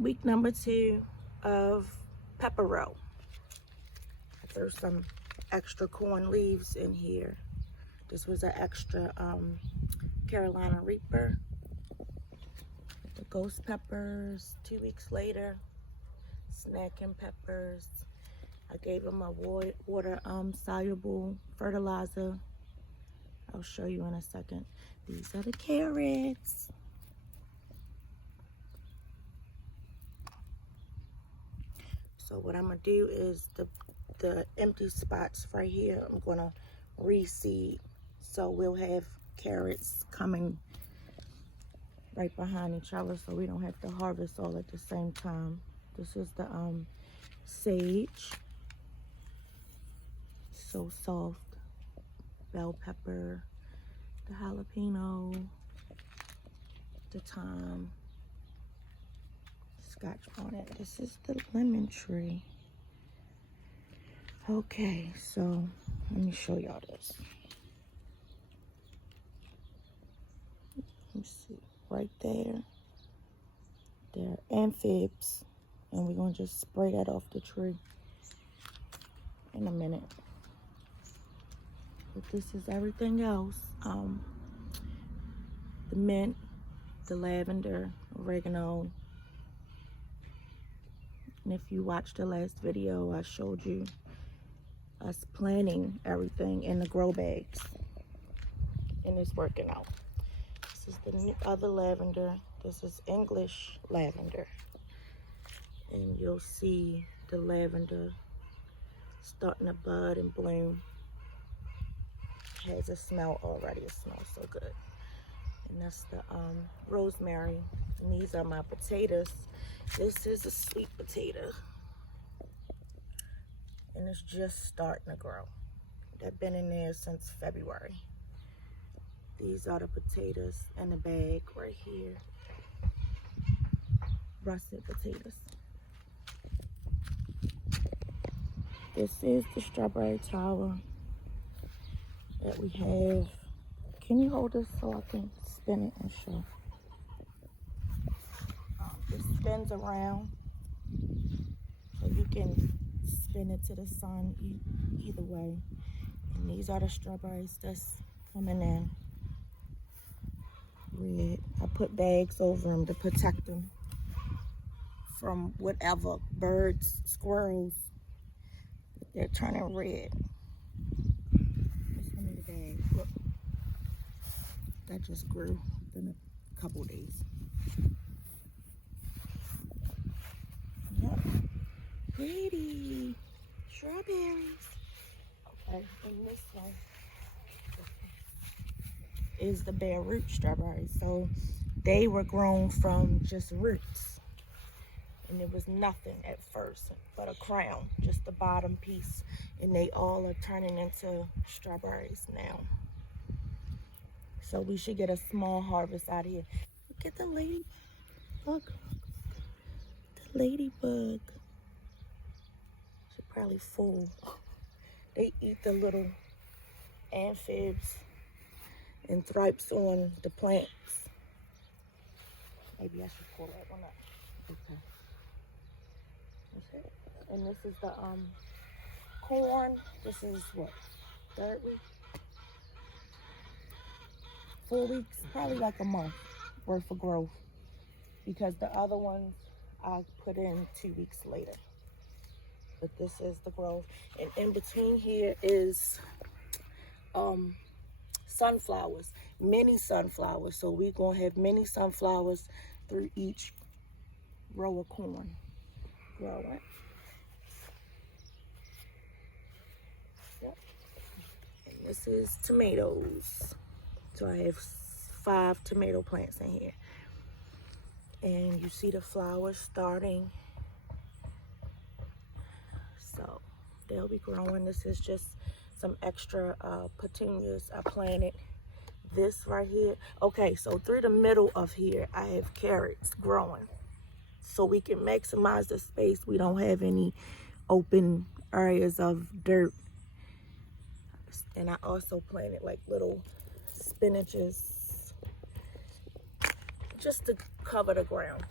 week number 2 of pepper row. There's some extra corn leaves in here. This was an extra Carolina Reaper. The ghost peppers 2 weeks later. Snacking peppers. I gave them a water soluble fertilizer. I'll show you in a second. These are the carrots. So what I'm gonna do is the empty spots right here, I'm gonna reseed. So we'll have carrots coming right behind each other so we don't have to harvest all at the same time. This is the sage. So soft. Bell pepper, the jalapeno, the thyme, scotch bonnet. This is the lemon tree. Okay, so let me show y'all this. Let me see, right there. They're amphibs, and we're gonna just spray that off the tree in a minute. But this is everything else. The mint, the lavender, oregano. And if you watched the last video, I showed you us planting everything in the grow bags. And it's working out. This is the other lavender. This is English lavender. And you'll see the lavender starting to bud and bloom. Has a smell already. It smells so good. And that's the rosemary. And these are my potatoes. This is a sweet potato. And it's just starting to grow. They've been in there since February. These are the potatoes in the bag right here. Russet potatoes. This is the strawberry tower that we have. Can you hold this so I can spin it and show? It spins around, so you can spin it to the sun either way. And these are the strawberries that's coming in. Red. I put bags over them to protect them from whatever birds, squirrels. They're turning red. Look, that just grew in a couple days. Yep. Pretty strawberries. Okay, and this one is the bare root strawberries. So they were grown from just roots. And it was nothing at first but a crown, just the bottom piece. And they all are turning into strawberries now. So we should get a small harvest out of here. Look at the ladybug. Look. The ladybug. She's probably full. They eat the little amphibs and thrips on the plants. Maybe I should pull that one up. Okay. That's it. And this is the corn. This is what? 3rd week? 4 weeks, probably like a month worth of growth, because the other ones I put in 2 weeks later. But this is the growth, and in between here is sunflowers, mini sunflowers. So we're gonna have mini sunflowers through each row of corn growing. Yep. And this is tomatoes. So I have 5 tomato plants in here. And you see the flowers starting. So they'll be growing. This is just some extra petunias I planted. This right here. Okay, so through the middle of here, I have carrots growing. So we can maximize the space. We don't have any open areas of dirt. And I also planted like little spinaches just to cover the ground.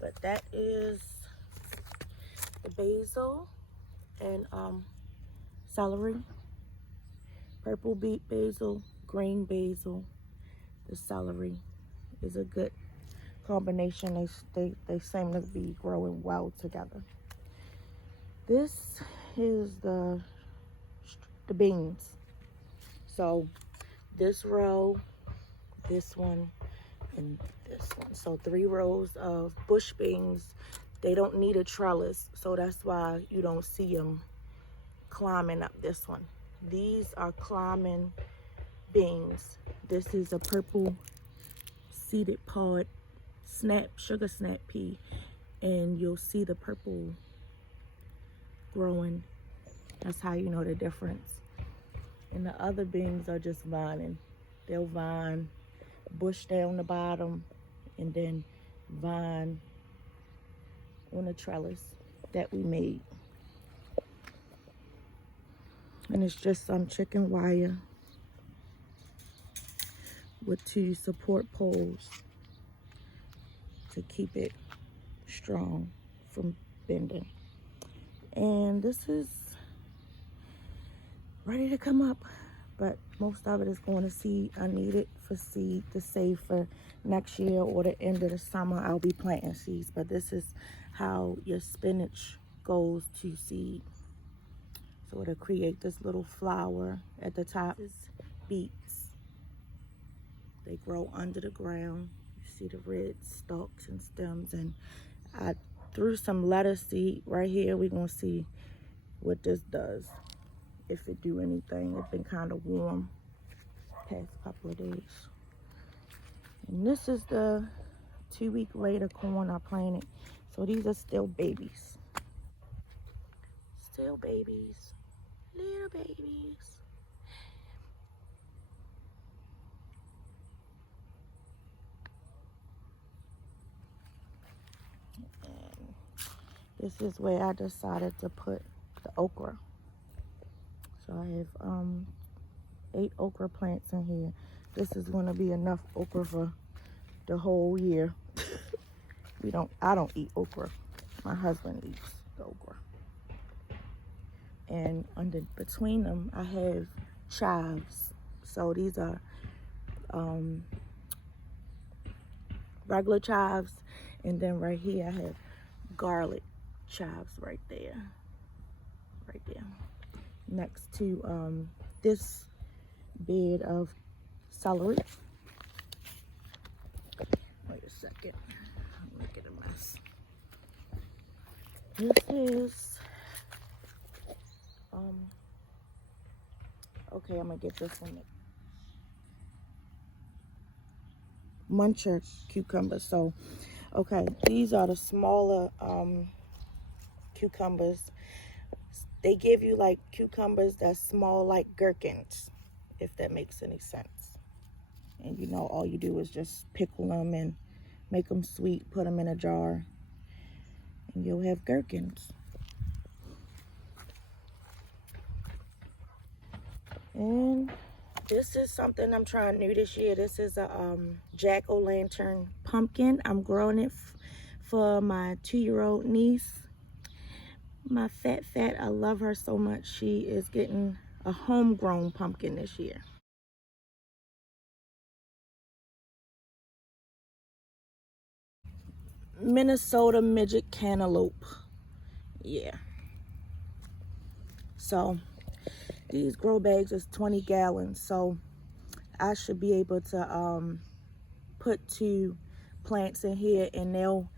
But that is the basil and celery, purple beet basil, green basil. The celery is a good combination. They seem to be growing well together. This is the beans. So this row, this one, and this one. So 3 rows of bush beans. They don't need a trellis, so that's why you don't see them climbing up this one. These are climbing beans. This is a purple seeded pod sugar snap pea, and you'll see the purple growing. That's how you know the difference. And the other beans are just vining. They'll vine, bush down the bottom, and then vine on a trellis that we made. And it's just some chicken wire with 2 support poles to keep it strong from bending. And this is ready to come up, but most of it is going to seed. I need it for seed to save for next year or the end of the summer. I'll be planting seeds, but this is how your spinach goes to seed. So it'll create this little flower at the top. This is beets. They grow under the ground. You see the red stalks and stems, and I threw some lettuce seed right here. We're gonna see what this does, if it do anything. It's been kind of warm past couple of days. And this is the 2-week later corn I planted. So these are still babies. Still babies. Little babies. And this is where I decided to put the okra. So I have 8 okra plants in here. This is going to be enough okra for the whole year. I don't eat okra. My husband eats the okra. And between them, I have chives. So these are regular chives, and then right here I have garlic chives right there, next to this bed of celery. Wait a second, I'm making a mess. This is okay, I'm gonna get this one. Muncher cucumbers. So okay, these are the smaller cucumbers. They give you like cucumbers that's small like gherkins, if that makes any sense. And you know, all you do is just pickle them and make them sweet, put them in a jar, and you'll have gherkins. And this is something I'm trying new this year. This is a jack-o'-lantern pumpkin. I'm growing it for my 2-year-old niece. My fat, I love her so much. She is getting a homegrown pumpkin this year. Minnesota midget cantaloupe. Yeah. So these grow bags is 20 gallons. So I should be able to put 2 plants in here, and they'll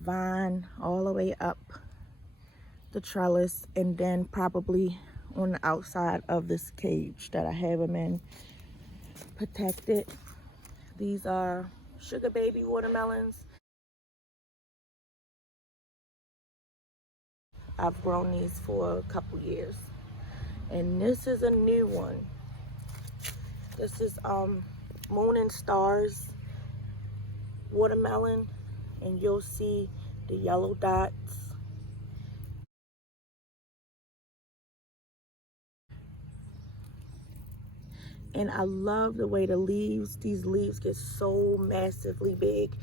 vine all the way up the trellis, and then probably on the outside of this cage that I have them in, protected. These are sugar baby watermelons. I've grown these for a couple years. And this is a new one. This is Moon and Stars watermelon, and you'll see the yellow dots. And I love the way these leaves get so massively big.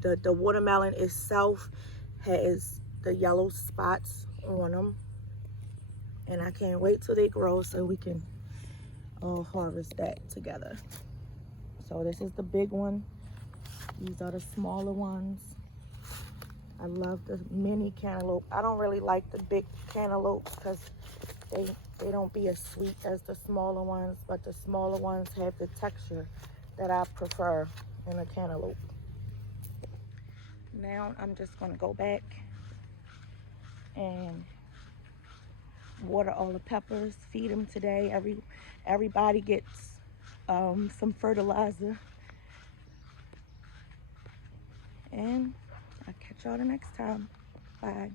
The watermelon itself has the yellow spots on them. And I can't wait till they grow so we can harvest that together. So this is the big one. These are the smaller ones. I love the mini cantaloupe. I don't really like the big cantaloupes because they don't be as sweet as the smaller ones, but the smaller ones have the texture that I prefer in a cantaloupe. Now I'm just going to go back and water all the peppers, feed them today. Everybody gets some fertilizer. And I'll catch y'all the next time. Bye.